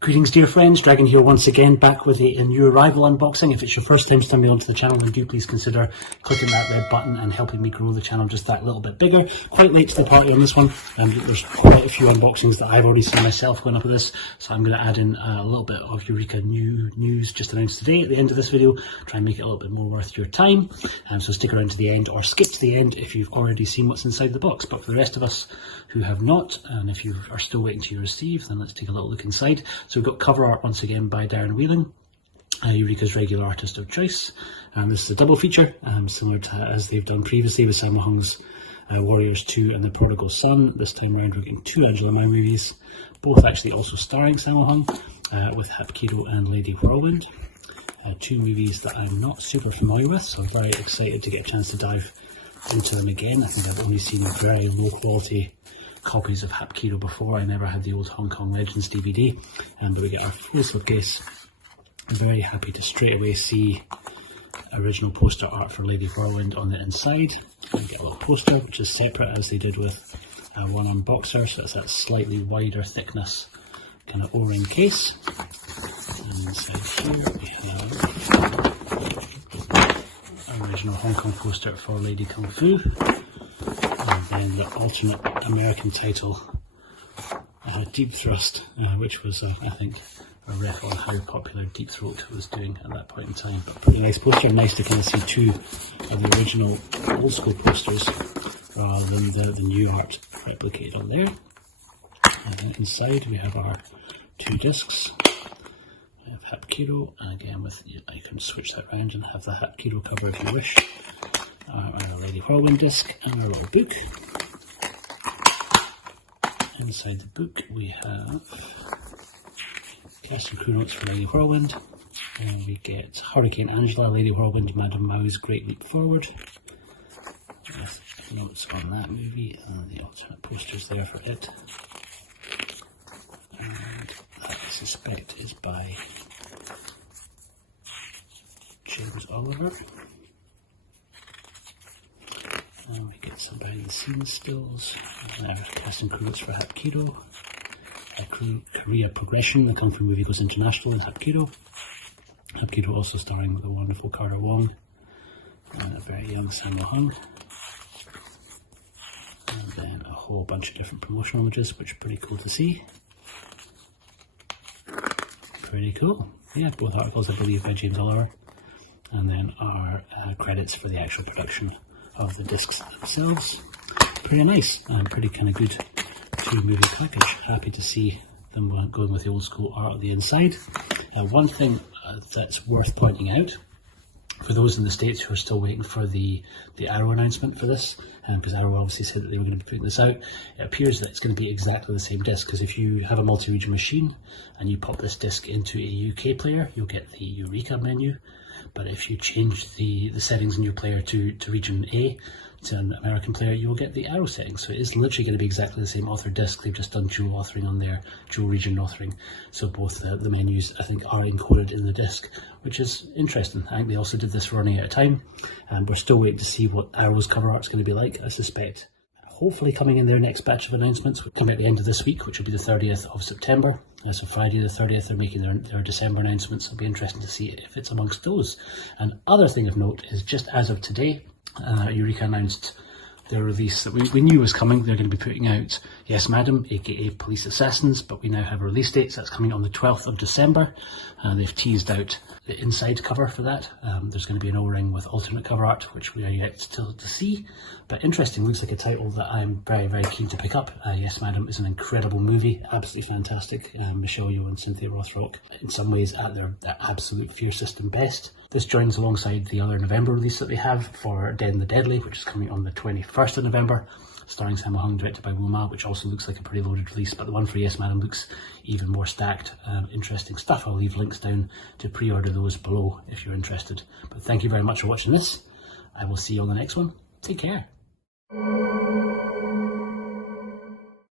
Greetings dear friends, Dragon here once again, back with a new arrival unboxing. If it's your first time stumbling onto the channel, then do please consider clicking that red button and helping me grow the channel just that little bit bigger. Quite late to the party on this one, and there's quite a few unboxings that I've already seen myself going up with this, so I'm going to add in a little bit of Eureka news just announced today at the end of this video, try and make it a little bit more worth your time. So stick around to the end, or skip to the end if you've already seen what's inside the box. But for the rest of us who have not, and if you are still waiting to receive, then let's take a little look inside. So we've got cover art once again by Darren Whelan, Eureka's regular artist of choice. This is a double feature, similar to as they've done previously with Sammo Hung's Warriors 2 and The Prodigal Son. This time around we're getting two Angela Mao movies, both actually also starring Sammo Hung, with Hapkido and Lady Whirlwind. Two movies that I'm not super familiar with, so I'm very excited to get a chance to dive into them again. I think I've only seen very low quality copies of Hapkido before. I never had the old Hong Kong Legends DVD, and we get our full slipcase. I'm very happy to straight away see original poster art for Lady Whirlwind on the inside. We get a little poster which is separate as they did with one unboxer, so it's that slightly wider thickness kind of O-ring case. And inside here we have original Hong Kong poster for Lady Kung Fu, and then the alternate American title, Deep Thrust, which was I think a ref on how popular Deep Throat was doing at that point in time. But pretty nice poster, nice to kind of see two of the original old school posters rather than the new art replicated on there. And then inside we have our two discs. We have Hapkido, and again with you can switch that around and have the Hapkido cover if you wish. Our Lady Whirlwind disc and our little book. Inside the book we have cast and crew notes for Lady Whirlwind, and we get Hurricane Angela, Lady Whirlwind, Madame Mao's Great Leap Forward, with notes on that movie and the alternate posters there for it. And that I suspect is by James Oliver. And we get some behind the scenes stills, cast and crew notes for Hapkido, Korea Progression, the Kung Fu movie goes international in Hapkido. Hapkido also starring the wonderful Carter Wong and a very young Sammo Hung. And then a whole bunch of different promotional images, which are pretty cool to see. Pretty cool. Yeah, both articles I believe by James Oliver. And then our credits for the actual production of the discs themselves. Pretty nice and pretty kind of good two-movie package. Happy to see them going with the old school art at the inside. One thing that's worth pointing out, for those in the States who are still waiting for the Arrow announcement for this, because Arrow obviously said that they were going to be putting this out, it appears that it's going to be exactly the same disc, because if you have a multi-region machine and you pop this disc into a UK player, you'll get the Eureka menu. But if you change the settings in your player to region A, to an American player, you'll get the Arrow settings. So it is literally going to be exactly the same author disc. They've just done dual authoring on there, dual region authoring. So both the menus, I think, are encoded in the disc, which is interesting. I think they also did this for running out of time, and we're still waiting to see what Arrow's cover art's going to be like. I suspect hopefully coming in their next batch of announcements will come at the end of this week, which will be the 30th of September. So Friday the 30th, they're making their December announcements. It'll be interesting to see if it's amongst those. And other thing of note is just as of today, Eureka announced their release that we knew was coming. They're going to be putting out Yes Madam, aka Police Assassins, but we now have a release date, so that's coming on the 12th of December. They've teased out the inside cover for that. There's going to be an O-ring with alternate cover art, which we are yet still to see. But interesting, looks like a title that I'm very, very keen to pick up. Yes Madam is an incredible movie, absolutely fantastic. Michelle Yeoh and Cynthia Rothrock, in some ways at their absolute fiercest and best. This joins alongside the other November release that they have for Dead and the Deadly, which is coming on the 21st of November, starring Sammo Hung, directed by Wu Ma, which also looks like a pretty loaded release. But the one for Yes Madam looks even more stacked. Interesting stuff. I'll leave links down to pre-order those below if you're interested. But thank you very much for watching this. I will see you on the next one. Take care.